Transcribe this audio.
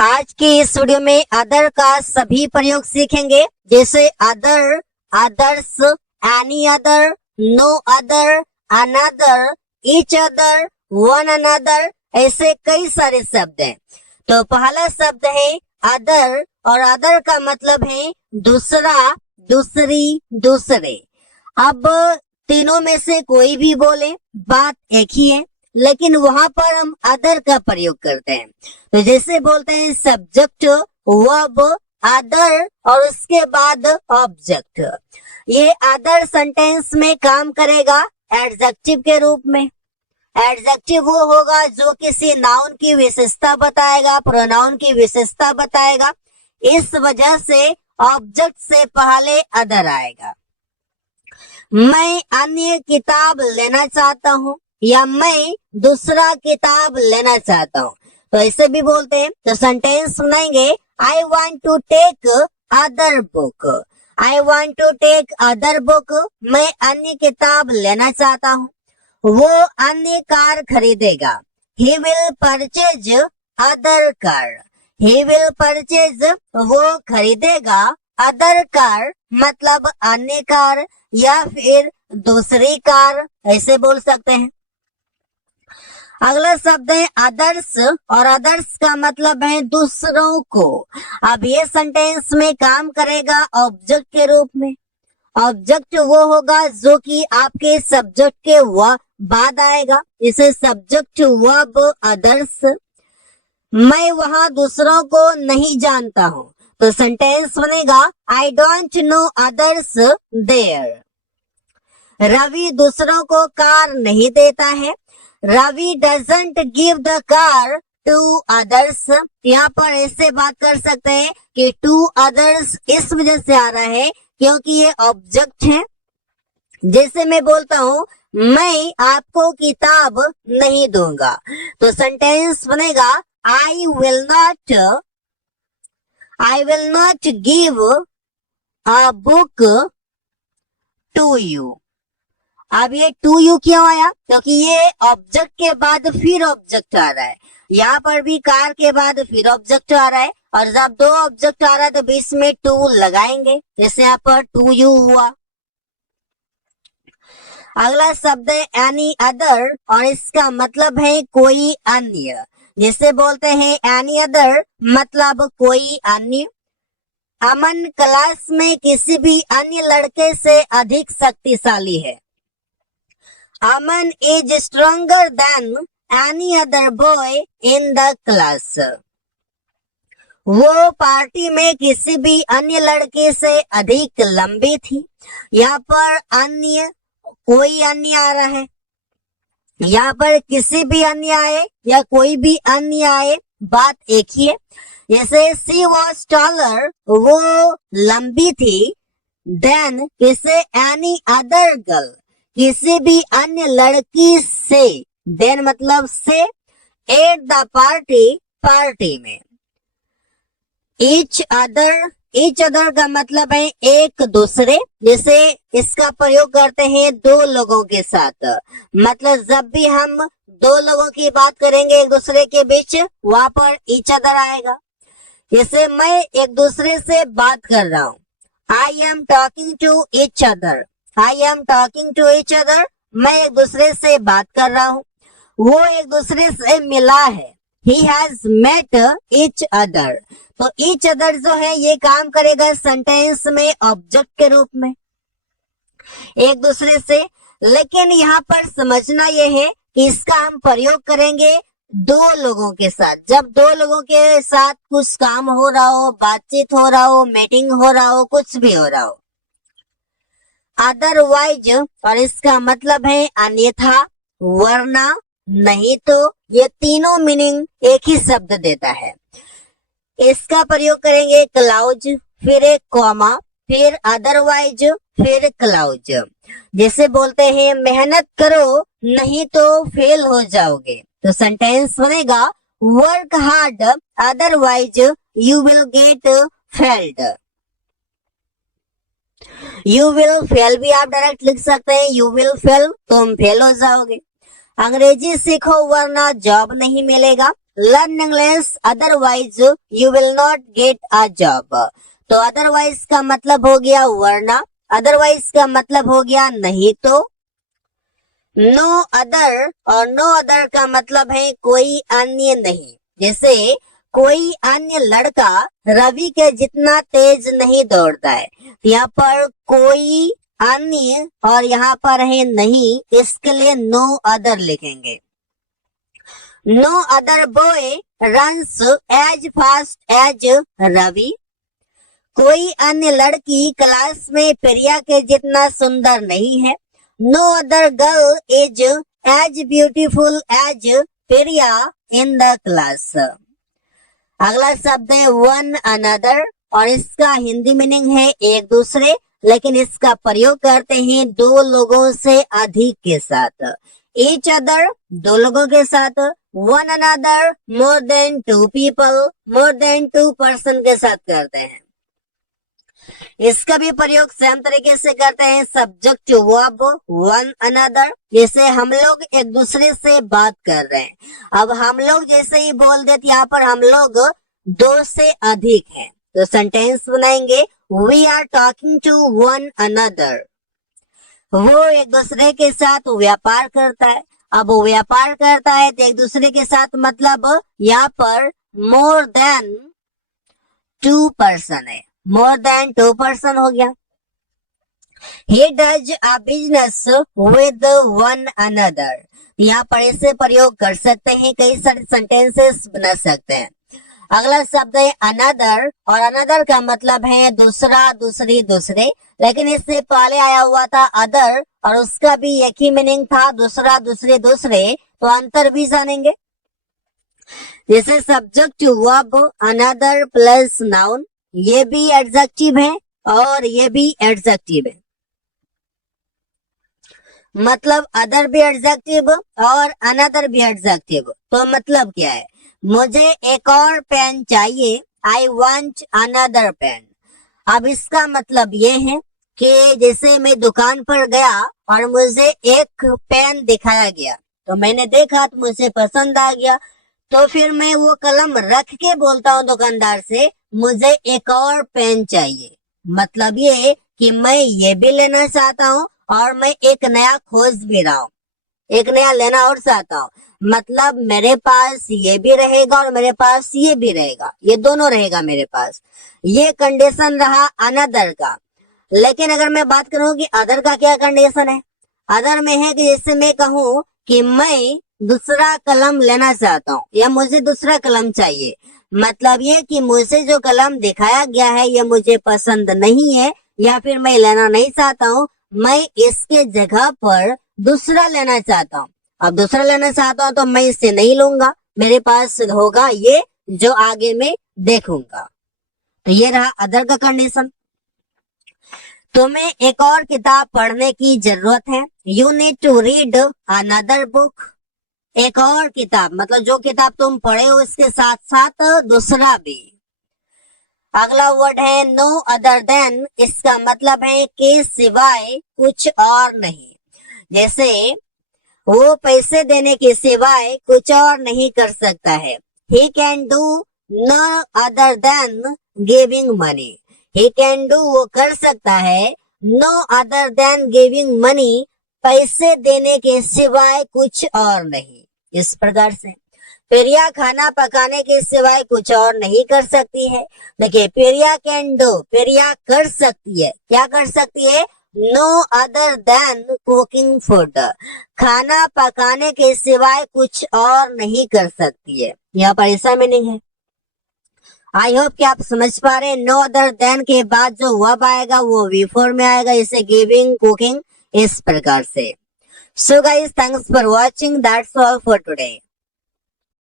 आज की इस वीडियो में अदर का सभी प्रयोग सीखेंगे, जैसे other, others, any other, no other, another, each other, one another, ऐसे कई सारे शब्द हैं। तो पहला शब्द है अदर, और अदर का मतलब है दूसरा, दूसरी, दूसरे। अब तीनों में से कोई भी बोले, बात एक ही है, लेकिन वहां पर हम अदर का प्रयोग करते हैं। तो जैसे बोलते हैं सब्जेक्ट, वर्ब, अदर और उसके बाद ऑब्जेक्ट। ये अदर सेंटेंस में काम करेगा एडजेक्टिव के रूप में। एडजेक्टिव वो होगा जो किसी नाउन की विशेषता बताएगा, प्रोनाउन की विशेषता बताएगा। इस वजह से ऑब्जेक्ट से पहले अदर आएगा। मैं अन्य किताब लेना चाहता हूँ, या मैं दूसरा किताब लेना चाहता हूँ, तो ऐसे भी बोलते हैं। तो सेंटेंस सुनाएंगे, I want to take other book. I want to take other book, मैं अन्य किताब लेना चाहता हूँ। वो अन्य कार खरीदेगा। He will purchase other car. He will purchase, वो खरीदेगा अदर कार, मतलब अन्य कार या फिर दूसरी कार, ऐसे बोल सकते हैं। अगला शब्द है अदर्स, और अदर्स का मतलब है दूसरों को। अब ये सेंटेंस में काम करेगा ऑब्जेक्ट के रूप में। ऑब्जेक्ट वो होगा जो कि आपके सब्जेक्ट के बाद आएगा, इसे सब्जेक्ट वर्ब अदर्स। मैं वहां दूसरों को नहीं जानता हूँ, तो सेंटेंस बनेगा I don't know others there. Ravi दूसरों को कार नहीं देता है। Ravi doesn't give the car to others. यहाँ पर ऐसे बात कर सकते हैं कि टू अदर्स इस वजह से आ रहा है क्योंकि ये ऑब्जेक्ट है। जैसे मैं बोलता हूँ मैं आपको किताब नहीं दूंगा, तो सेंटेंस बनेगा I will not give a book to you. अब ये टू यू क्यों आया? क्योंकि ये ऑब्जेक्ट के बाद फिर ऑब्जेक्ट आ रहा है। यहाँ पर भी कार के बाद फिर ऑब्जेक्ट आ रहा है, और जब दो ऑब्जेक्ट आ रहा है तो बीच में टू लगाएंगे, जैसे यहाँ पर टू यू हुआ। अगला शब्द है एनी अदर, और इसका मतलब है कोई अन्य। जैसे बोलते हैं एनी अदर, मतलब कोई अन्य। अमन क्लास में किसी भी अन्य लड़के से अधिक शक्तिशाली है। अमन is stronger than any other boy in the class. वो पार्टी में किसी भी अन्य लड़के से अधिक लंबी थी। यहाँ पर अन्य, कोई अन्य आ रहा है। यहाँ पर किसी भी अन्य आए या कोई भी अन्य आए, बात एक ही है। जैसे she was taller, वो लंबी थी, then किसे any other girl, किसी भी अन्य लड़की से, देन मतलब से, एट द पार्टी, पार्टी में। ईच अदर का मतलब है एक दूसरे। जैसे इसका प्रयोग करते हैं दो लोगों के साथ, मतलब जब भी हम दो लोगों की बात करेंगे एक दूसरे के बीच, वहां पर ईच अदर आएगा। जैसे मैं एक दूसरे से बात कर रहा हूँ, I am talking to each other. I am talking to each other, मैं एक दूसरे से बात कर रहा हूँ। वो एक दूसरे से मिला है, he has met each other. तो ईच अदर जो है ये काम करेगा सेंटेंस में ऑब्जेक्ट के रूप में, एक दूसरे से। लेकिन यहाँ पर समझना यह है कि इसका हम प्रयोग करेंगे दो लोगों के साथ। जब दो लोगों के साथ कुछ काम हो रहा हो, बातचीत हो रहा हो, मीटिंग हो रहा हो, कुछ भी हो रहा हो। अदरवाइज, और इसका मतलब है अन्यथा, वरना, नहीं तो, ये तीनों मीनिंग एक ही शब्द देता है। इसका प्रयोग करेंगे क्लाउज, फिर एक कॉमा, फिर अदरवाइज, फिर क्लाउज। जैसे बोलते हैं मेहनत करो नहीं तो फेल हो जाओगे, तो सेंटेंस बनेगा work hard otherwise you will get failed. You will fail भी आप डायरेक्ट लिख सकते हैं, यू विल फेल, तुम फेल हो जाओगे। अंग्रेजी सीखो वरना जॉब नहीं मिलेगा, learn English otherwise you will not get a job. तो अदरवाइज का मतलब हो गया वरना, अदरवाइज का मतलब हो गया नहीं तो। नो अदर और नो अदर का मतलब है कोई अन्य नहीं। जैसे कोई अन्य लड़का रवि के जितना तेज नहीं दौड़ता है, यहाँ पर कोई अन्य और यहाँ पर है नहीं, इसके लिए नो अदर लिखेंगे। No other boy runs as fast as Ravi. कोई अन्य लड़की क्लास में प्रिया के जितना सुंदर नहीं है। No other girl is as beautiful as Priya in the class. अगला शब्द है वन अनदर और इसका हिंदी मीनिंग है एक दूसरे, लेकिन इसका प्रयोग करते हैं दो लोगों से अधिक के साथ। ईच अदर दो लोगों के साथ, one another more than two people, more than two person के साथ करते हैं। इसका भी प्रयोग सेम तरीके से करते हैं सब्जेक्ट वर्ब वन अनदर। जैसे हम लोग एक दूसरे से बात कर रहे हैं, अब हम लोग जैसे ही बोल देते यहाँ पर हम लोग दो से अधिक हैं, तो सेंटेंस बनाएंगे we are talking to one another. वो एक दूसरे के साथ व्यापार करता है। अब वो व्यापार करता है तो एक दूसरे के साथ मतलब यहाँ पर मोर देन टू पर्सन है, मोर देन टू पर्सन हो गया। He does a business with one another। यहाँ पर इसे प्रयोग कर सकते हैं, कई सारे सेंटेंसेस बना सकते हैं। अगला शब्द है अनदर और अनदर का मतलब है दूसरा, दूसरी, दूसरे, लेकिन इससे पहले आया हुआ था अदर और उसका भी एक ही मीनिंग था दूसरा, दूसरे, दूसरे, तो अंतर भी जानेंगे। जैसे subject verb another plus noun, ये भी एडजेक्टिव है और ये भी एडजेक्टिव है, मतलब अदर भी एडजेक्टिव और अनदर भी एडजेक्टिव। तो मतलब क्या है, मुझे एक और पेन चाहिए, आई वॉन्ट अनदर पेन। अब इसका मतलब ये है कि जैसे मैं दुकान पर गया और मुझे एक पेन दिखाया गया, तो मैंने देखा तो मुझे पसंद आ गया, तो फिर मैं वो कलम रख के बोलता हूँ दुकानदार से मुझे एक और पेन चाहिए। मतलब ये कि मैं ये भी लेना चाहता हूँ और मैं एक नया खोज भी रहा हूँ, एक नया लेना और चाहता हूँ। मतलब मेरे पास ये भी रहेगा और मेरे पास ये भी रहेगा, ये दोनों रहेगा मेरे पास। ये कंडीशन रहा अनदर का। लेकिन अगर मैं बात करूँ कि अदर का क्या कंडीशन है, अदर में है कि जैसे मैं कहूँ कि मैं दूसरा कलम लेना चाहता हूँ या मुझे दूसरा कलम चाहिए, मतलब ये कि मुझे जो कलम दिखाया गया है ये मुझे पसंद नहीं है या फिर मैं लेना नहीं चाहता हूँ, मैं इसके जगह पर दूसरा लेना चाहता हूँ। अब दूसरा लेना चाहता हूँ तो मैं इससे नहीं लूंगा, मेरे पास होगा ये जो आगे में देखूंगा। तो ये रहा अदर का कंडीशन। तुम्हें एक और किताब पढ़ने की जरूरत है, you need to read another book. एक और किताब मतलब जो किताब तुम पढ़े हो इसके साथ साथ दूसरा भी। अगला वर्ड है नो अदर देन, इसका मतलब है कि सिवाय कुछ और नहीं। जैसे वो पैसे देने के सिवाय कुछ और नहीं कर सकता है, he can do no other than giving money। he can do वो कर सकता है, no other than giving money पैसे देने के सिवाय कुछ और नहीं। इस प्रकार से प्रिया खाना पकाने के सिवाय कुछ और नहीं कर सकती है। देखिए प्रिया कैन डू, प्रिया कर सकती है, क्या कर सकती है, no other than cooking food, खाना पकाने के सिवाय कुछ और नहीं कर सकती है। यहाँ पर ऐसा मीनिंग है। आई होप कि आप समझ पा रहे हैं। नो अदर देन के बाद जो वर्ब आएगा वो V4 में आएगा, जैसे गिविंग, कुकिंग, इस प्रकार से। So guys, thanks for watching. That's all for today.